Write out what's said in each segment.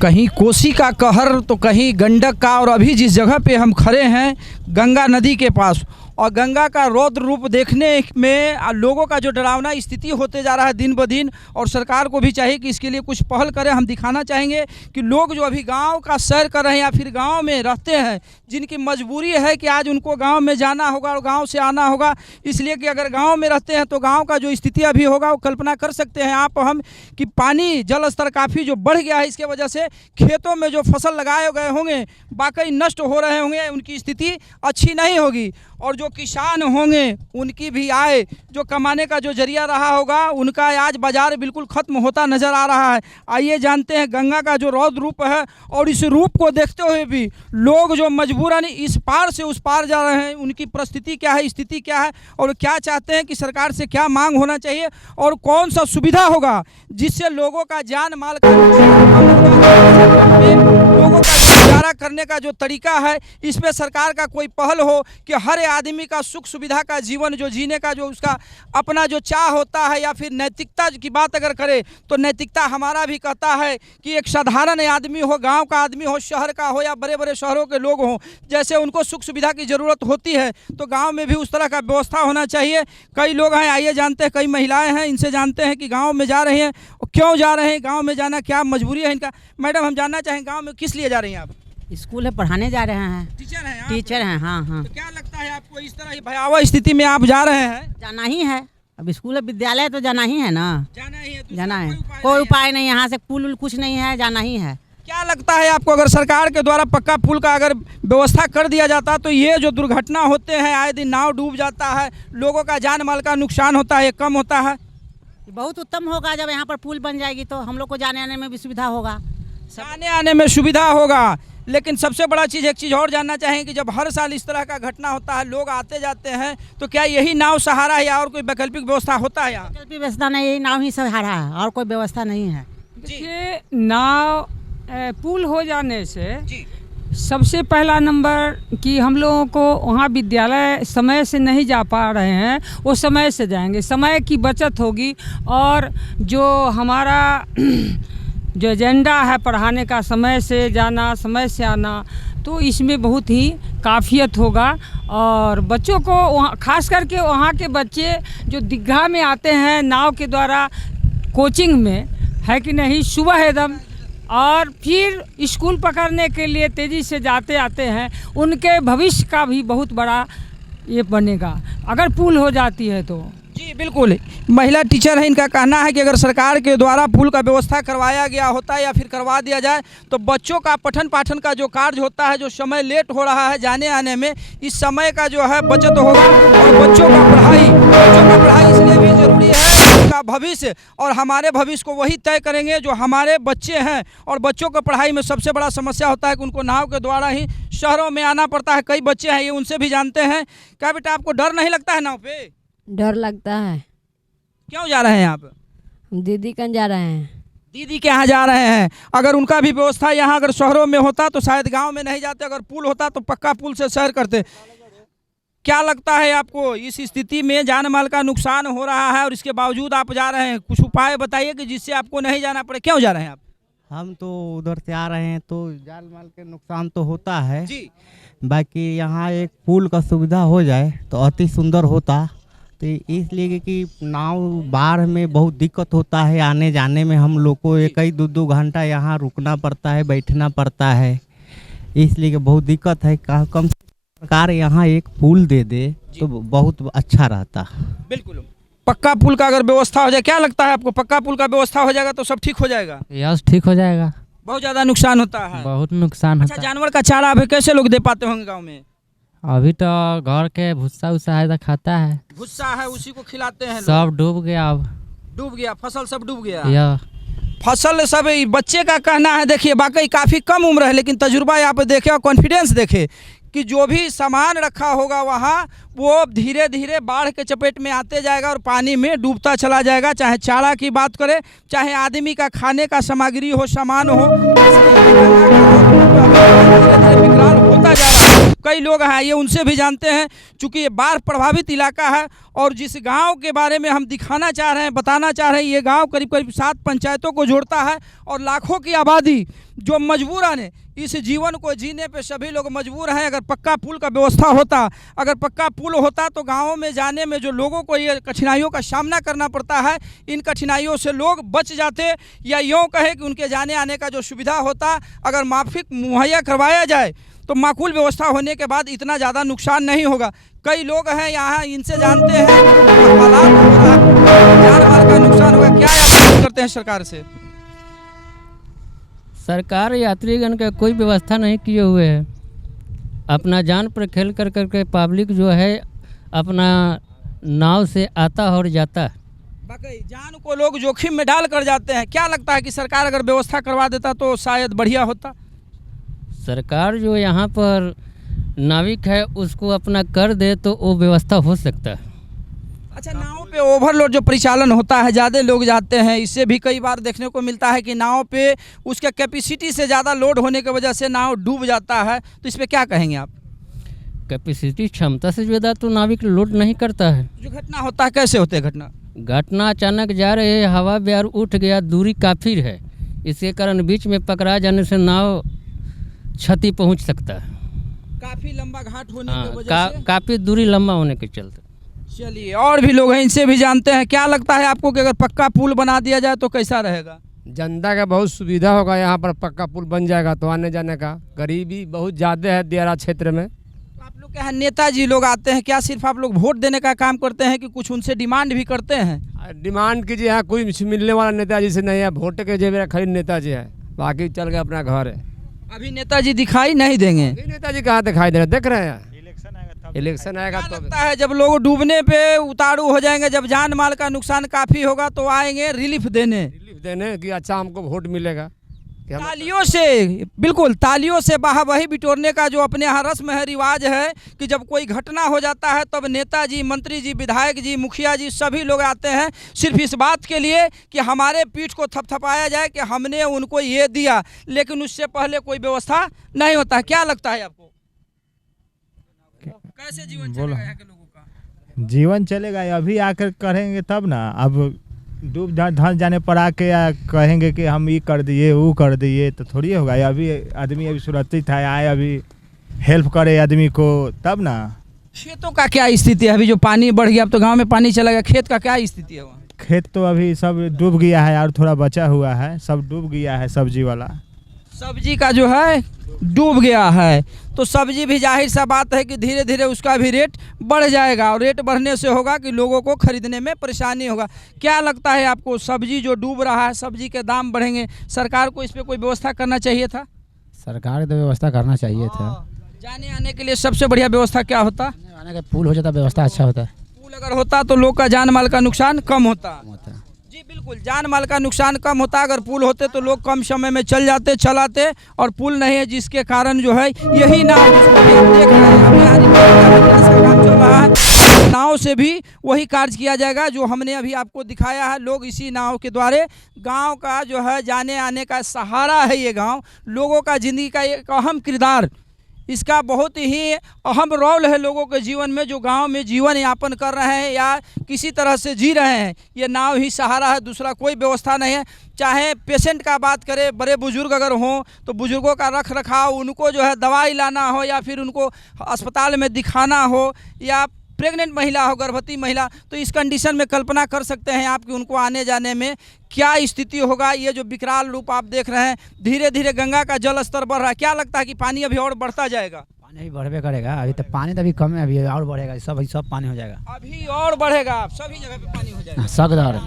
कहीं कोसी का कहर तो कहीं गंडक का। और अभी जिस जगह पे हम खड़े हैं गंगा नदी के पास, और गंगा का रौद्र रूप देखने में लोगों का जो डरावना स्थिति होते जा रहा है दिन ब दिन, और सरकार को भी चाहिए कि इसके लिए कुछ पहल करें। हम दिखाना चाहेंगे कि लोग जो अभी गांव का सैर कर रहे हैं या फिर गांव में रहते हैं, जिनकी मजबूरी है कि आज उनको गांव में जाना होगा और गांव से आना होगा, इसलिए कि अगर गांव में रहते हैं तो गांव का जो स्थिति अभी होगा वो कल्पना कर सकते हैं आप हम कि पानी जल स्तर काफ़ी जो बढ़ गया है। इसके वजह से खेतों में जो फसल लगाए गए होंगे वाकई नष्ट हो रहे होंगे, उनकी स्थिति अच्छी नहीं होगी। और जो किसान होंगे उनकी भी आय जो कमाने का जो जरिया रहा होगा, उनका आज बाजार बिल्कुल ख़त्म होता नज़र आ रहा है। आइए जानते हैं गंगा का जो रौद्र रूप है, और इस रूप को देखते हुए भी लोग जो मजबूरन इस पार से उस पार जा रहे हैं, उनकी परिस्थिति क्या है, स्थिति क्या है, और क्या चाहते हैं कि सरकार से क्या मांग होना चाहिए और कौन सा सुविधा होगा जिससे लोगों का जान माल का लोगों का गुजारा करने का जो तरीका है, इस पर सरकार का कोई पहल हो कि हर आदमी का सुख सुविधा का जीवन जो जीने का जो उसका अपना जो चाह होता है, या फिर नैतिकता की बात अगर करें तो नैतिकता हमारा भी कहता है कि एक साधारण आदमी हो, गांव का आदमी हो, शहर का हो या बड़े बड़े शहरों के लोग हों, जैसे उनको सुख सुविधा की ज़रूरत होती है तो गांव में भी उस तरह का व्यवस्था होना चाहिए। कई लोग हैं, आइए जानते हैं, कई महिलाएं हैं, इनसे जानते हैं कि गाँव में जा रहे हैं, क्यों जा रहे हैं, गाँव में जाना क्या मजबूरी है इनका। मैडम, हम जानना चाहें गाँव में किस लिए जा रही हैं आप? स्कूल है, पढ़ाने जा रहे हैं। टीचर हैं आप? टीचर हैं, हाँ हाँ। तो क्या लगता है आपको इस तरह भयावह स्थिति में आप जा रहे हैं? जाना ही है, अब स्कूल विद्यालय तो जाना ही है ना। जाना ही है, जाना है, कोई उपाय नहीं, यहाँ से पुल उल कुछ नहीं है, जाना ही है। क्या लगता है आपको अगर सरकार के द्वारा पक्का पुल का अगर व्यवस्था कर दिया जाता तो ये जो दुर्घटना होते हैं, आए दिन नाव डूब जाता है, लोगों का जान माल का नुकसान होता है, कम होता है? बहुत उत्तम होगा जब यहाँ पर पुल बन जाएगी तो हम लोग को जाने आने में भी सुविधा होगा, जाने आने में सुविधा होगा। लेकिन सबसे बड़ा चीज़, एक चीज़ और जानना चाहेंगे कि जब हर साल इस तरह का घटना होता है, लोग आते जाते हैं, तो क्या यही नाव सहारा है या और कोई वैकल्पिक व्यवस्था होता है यहाँ? वैकल्पिक व्यवस्था नहीं, यही नाव ही सहारा है और कोई व्यवस्था नहीं है। देखिए, नाव पुल हो जाने से सबसे पहला नंबर कि हम लोगों को वहाँ विद्यालय समय से नहीं जा पा रहे हैं, वो समय से जाएंगे, समय की बचत होगी, और जो हमारा जो एजेंडा है पढ़ाने का, समय से जाना समय से आना, तो इसमें बहुत ही काफ़ियत होगा। और बच्चों को वहाँ, खास करके वहाँ के बच्चे जो दीघा में आते हैं नाव के द्वारा कोचिंग में, है कि नहीं, सुबह एकदम, और फिर स्कूल पकड़ने के लिए तेज़ी से जाते आते हैं, उनके भविष्य का भी बहुत बड़ा ये बनेगा अगर पुल हो जाती है तो। जी बिल्कुल, महिला टीचर है, इनका कहना है कि अगर सरकार के द्वारा पुल का व्यवस्था करवाया गया होता है या फिर करवा दिया जाए तो बच्चों का पठन पाठन का जो कार्य होता है, जो समय लेट हो रहा है जाने आने में, इस समय का जो है बचत होगा। और बच्चों का पढ़ाई इसलिए भी ज़रूरी है, उनका भविष्य, और हमारे भविष्य को वही तय करेंगे जो हमारे बच्चे हैं। और बच्चों को पढ़ाई में सबसे बड़ा समस्या होता है कि उनको नाव के द्वारा ही शहरों में आना पड़ता है। कई बच्चे हैं, ये उनसे भी जानते हैं। क्या बेटा, आपको डर नहीं लगता है नाव पे? डर लगता है। क्यों जा रहे हैं आप? हम दीदी कन जा रहे हैं। दीदी के यहाँ जा रहे हैं। अगर उनका भी व्यवस्था यहाँ अगर शहरों में होता तो शायद गांव में नहीं जाते, अगर पुल होता तो पक्का पुल से सैर करते। क्या लगता है आपको इस स्थिति में जान माल का नुकसान हो रहा है और इसके बावजूद आप जा रहे हैं, कुछ उपाय बताइए कि जिससे आपको नहीं जाना पड़े। क्यों जा रहे हैं आप? हम तो उधर से आ रहे हैं तो जान माल के नुकसान तो होता है जी, बाकी यहाँ एक पुल का सुविधा हो जाए तो अति सुंदर होता। तो इसलिए कि नाव बाढ़ में बहुत दिक्कत होता है आने जाने में, हम लोग को एक ही 2-2 घंटा यहाँ रुकना पड़ता है, बैठना पड़ता है, इसलिए कि बहुत दिक्कत है। कम सरकार यहाँ एक पुल दे दे तो बहुत अच्छा रहता। बिल्कुल, पक्का पुल का अगर व्यवस्था हो जाए, क्या लगता है आपको, पक्का पुल का व्यवस्था हो जाएगा तो सब ठीक हो जाएगा? यस, ठीक हो जाएगा। बहुत ज़्यादा नुकसान होता है, बहुत नुकसान अच्छा, होता है। जानवर का चारा अभी कैसे लोग दे पाते होंगे गाँव में? अभी तो घर के भूसा उसा है खाता है, भुस्सा है उसी को खिलाते हैं। सब डूब गया, अब डूब गया, फसल सब डूब गया। यह फसल सब, बच्चे का कहना है, देखिए वाकई काफ़ी कम उम्र है, लेकिन तजुर्बा यहाँ पे देखे और कॉन्फिडेंस देखे कि जो भी सामान रखा होगा वहाँ वो धीरे धीरे बाढ़ के चपेट में आते जाएगा और पानी में डूबता चला जाएगा। चाहे चारा की बात करें, चाहे आदमी का खाने का सामग्री हो, सामान हो, धीरे धीरे विकराल होता जा रहा है। कई लोग हैं, ये उनसे भी जानते हैं। चूँकि ये बाढ़ प्रभावित इलाका है और जिस गांव के बारे में हम दिखाना चाह रहे हैं, बताना चाह रहे हैं, ये गांव करीब करीब 7 पंचायतों को जोड़ता है और लाखों की आबादी जो मजबूरन है इस जीवन को जीने पे सभी लोग मजबूर हैं। अगर पक्का पुल का व्यवस्था होता, अगर पक्का पुल होता तो गाँवों में जाने में जो लोगों को ये कठिनाइयों का सामना करना पड़ता है, इन कठिनाइयों से लोग बच जाते, या यूँ कहे कि उनके जाने आने का जो सुविधा होता अगर माफिक मुहैया करवाया जाए तो माकूल व्यवस्था होने के बाद इतना ज़्यादा नुकसान नहीं होगा। कई लोग हैं यहाँ, इनसे जानते हैं हालात हो रहा है, जान माल का नुकसान होगा, क्या आप करते हैं सरकार से? सरकार यात्रीगण का कोई व्यवस्था नहीं किए हुए है। अपना जान पर खेल कर करके पब्लिक जो है अपना नाव से आता और जाता है। बाकी जान को लोग जोखिम में डाल कर जाते हैं। क्या लगता है कि सरकार अगर व्यवस्था करवा देता तो शायद बढ़िया होता? सरकार जो यहाँ पर नाविक है उसको अपना कर दे तो वो व्यवस्था हो सकता है। अच्छा, नाव पे ओवरलोड जो परिचालन होता है, ज़्यादा लोग जाते हैं, इससे भी कई बार देखने को मिलता है कि नाव पे उसके कैपेसिटी से ज़्यादा लोड होने की वजह से नाव डूब जाता है, तो इस पे क्या कहेंगे आप? कैपेसिटी क्षमता से ज़्यादा तो नाविक लोड नहीं करता है। जो घटना होता है कैसे होते हैं घटना अचानक जा रहे हैं, हवा बयार उठ गया, दूरी काफ़ी है, इसके कारण बीच में पकड़ा जाने से नाव क्षति पहुंच सकता है। काफ़ी लंबा घाट होने की वजह से काफ़ी दूरी लंबा होने के चलते। चलिए, और भी लोग हैं, इनसे भी जानते हैं। क्या लगता है आपको कि अगर पक्का पुल बना दिया जाए तो कैसा रहेगा? जनता का बहुत सुविधा होगा, यहाँ पर पक्का पुल बन जाएगा तो आने जाने का। गरीबी बहुत ज़्यादा है दियारा क्षेत्र में। आप लोग के यहाँ नेताजी लोग आते हैं, क्या सिर्फ आप लोग वोट देने का काम करते हैं कि कुछ उनसे डिमांड भी करते हैं? डिमांड कीजिए, यहाँ कोई मिलने वाला नेताजी से नहीं है। वोट के जेब खरीद नेताजी है, बाकी चल गए अपना घर है। अभी नेताजी दिखाई नहीं देंगे। नेताजी कहाँ दिखाई दे रहे, देख रहे हैं। इलेक्शन आएगा क्या तो लगता है जब लोग डूबने पे उतारू हो जाएंगे, जब जान माल का नुकसान काफी होगा तो आएंगे रिलीफ देने कि अच्छा हमको वोट मिलेगा। तालियों से, बिल्कुल तालियों से वाहवाही बिटोरने का जो अपने यहाँ रस्म है, रिवाज है कि जब कोई घटना हो जाता है तब नेताजी, मंत्री जी, विधायक जी, मुखिया जी सभी लोग आते हैं सिर्फ इस बात के लिए कि हमारे पीठ को थपथपाया जाए कि हमने उनको ये दिया, लेकिन उससे पहले कोई व्यवस्था नहीं होता है। क्या लगता है आपको, कैसे जीवन चलेगा यहाँ के लोगों का? जीवन चलेगा अभी आकर करेंगे तब ना। अब डूब धंस जाने पर आके या कहेंगे कि हम ये कर दिए वो कर दिए तो थोड़ी होगा। अभी आदमी अभी सुरक्षित है, आए अभी हेल्प करे आदमी को तब ना। खेतों का क्या स्थिति है? अभी जो पानी बढ़ गया, अब तो गांव में पानी चला गया, खेत का क्या स्थिति है वहाँ? खेत तो अभी सब डूब गया है और थोड़ा बचा हुआ है, सब डूब गया है। सब्जी वाला सब्जी का जो है डूब गया है, तो सब्जी भी जाहिर सा बात है कि धीरे धीरे उसका भी रेट बढ़ जाएगा और रेट बढ़ने से होगा कि लोगों को खरीदने में परेशानी होगा। क्या लगता है आपको, सब्जी जो डूब रहा है, सब्जी के दाम बढ़ेंगे, सरकार को इस पर कोई व्यवस्था करना चाहिए था? सरकार को व्यवस्था करना चाहिए था। जाने आने के लिए सबसे बढ़िया व्यवस्था क्या होता? आने का पुल हो जाता, व्यवस्था अच्छा होता। पुल अगर होता तो लोग का जान माल का नुकसान कम होता। जी बिल्कुल, जान माल का नुकसान कम होता। अगर पुल होते तो लोग कम समय में चल आते, और पुल नहीं है जिसके कारण जो है यही नाव देख रहे हैं हम यहाँ का काम चल रहा है, नाव से भी वही कार्य किया जाएगा जो हमने अभी आपको दिखाया है। लोग इसी नाव के द्वारा गांव का जो है जाने आने का सहारा है। ये गांव लोगों का ज़िंदगी का एक अहम किरदार, इसका बहुत ही अहम रोल है लोगों के जीवन में, जो गांव में जीवन यापन कर रहे हैं या किसी तरह से जी रहे हैं। ये नाव ही सहारा है, दूसरा कोई व्यवस्था नहीं है। चाहे पेशेंट का बात करें, बड़े बुजुर्ग अगर हों तो बुजुर्गों का रख रखाव, उनको जो है दवाई लाना हो या फिर उनको अस्पताल में दिखाना हो, या प्रेग्नेंट महिला हो, गर्भवती महिला, तो इस कंडीशन में कल्पना कर सकते हैं आप कि उनको आने जाने में क्या स्थिति होगा। ये जो विकराल रूप आप देख रहे हैं, धीरे धीरे गंगा का जल स्तर बढ़ रहा है। क्या लगता है कि पानी अभी और बढ़ता जाएगा? पानी अभी बढ़बे करेगा, अभी तो पानी तो अभी कम है, अभी और बढ़ेगा, सब पानी हो जाएगा। अभी और बढ़ेगा, सभी जगह पे पानी हो जाएगा। सकदार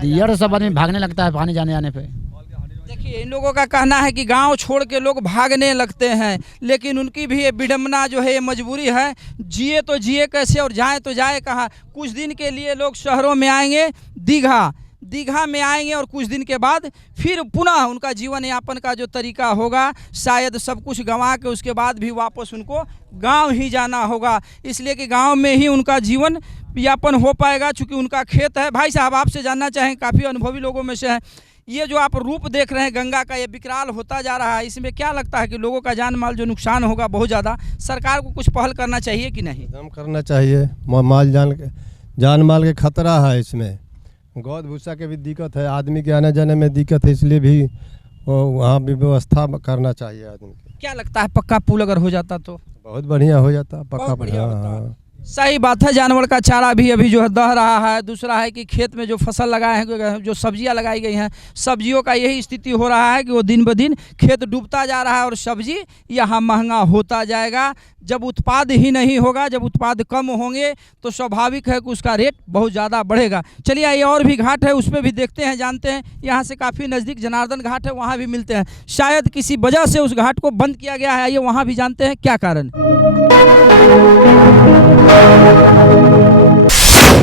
दियर सब आदमी भागने लगता है पानी जाने आने पे। देखिए, इन लोगों का कहना है कि गांव छोड़ के लोग भागने लगते हैं, लेकिन उनकी भी ये विडम्बना जो है, ये मजबूरी है। जिए तो जिए कैसे और जाए तो जाए कहाँ? कुछ दिन के लिए लोग शहरों में आएंगे, दीघा में आएंगे, और कुछ दिन के बाद फिर पुनः उनका जीवन यापन का जो तरीका होगा, शायद सब कुछ गंवा के उसके बाद भी वापस उनको गांव ही जाना होगा, इसलिए कि गांव में ही उनका जीवन यापन हो पाएगा, चूँकि उनका खेत है। भाई साहब, आपसे जानना चाहें, काफ़ी अनुभवी लोगों में से हैं, ये जो आप रूप देख रहे हैं गंगा का, ये विकराल होता जा रहा है, इसमें क्या लगता है कि लोगों का जान माल जो नुकसान होगा बहुत ज़्यादा, सरकार को कुछ पहल करना चाहिए कि नहीं? एकदम करना चाहिए। माल जान माल के खतरा है इसमें, गौद भूसा के भी दिक्कत है, आदमी के आने जाने में दिक्कत है, इसलिए भी वहाँ भी व्यवस्था करना चाहिए आदमी को। क्या लगता है पक्का पुल अगर हो जाता तो? बहुत बढ़िया हो जाता, पक्का बहुत बढ़िया बढ़िया। होता। हाँ। सही बात है, जानवर का चारा भी अभी जो है दह रहा है। दूसरा है कि खेत में जो फसल लगाए हैं, जो सब्जियां लगाई गई हैं, सब्जियों का यही स्थिति हो रहा है कि वो दिन ब दिन खेत डूबता जा रहा है और सब्जी यहाँ महंगा होता जाएगा। जब उत्पाद ही नहीं होगा, जब उत्पाद कम होंगे तो स्वाभाविक है कि उसका रेट बहुत ज़्यादा बढ़ेगा। चलिए ये और भी घाट है, उस पर भी देखते हैं, जानते हैं। यहाँ से काफ़ी नज़दीक जनार्दन घाट है, वहाँ भी मिलते हैं। शायद किसी वजह से उस घाट को बंद किया गया है, आइए वहाँ भी जानते हैं क्या कारण।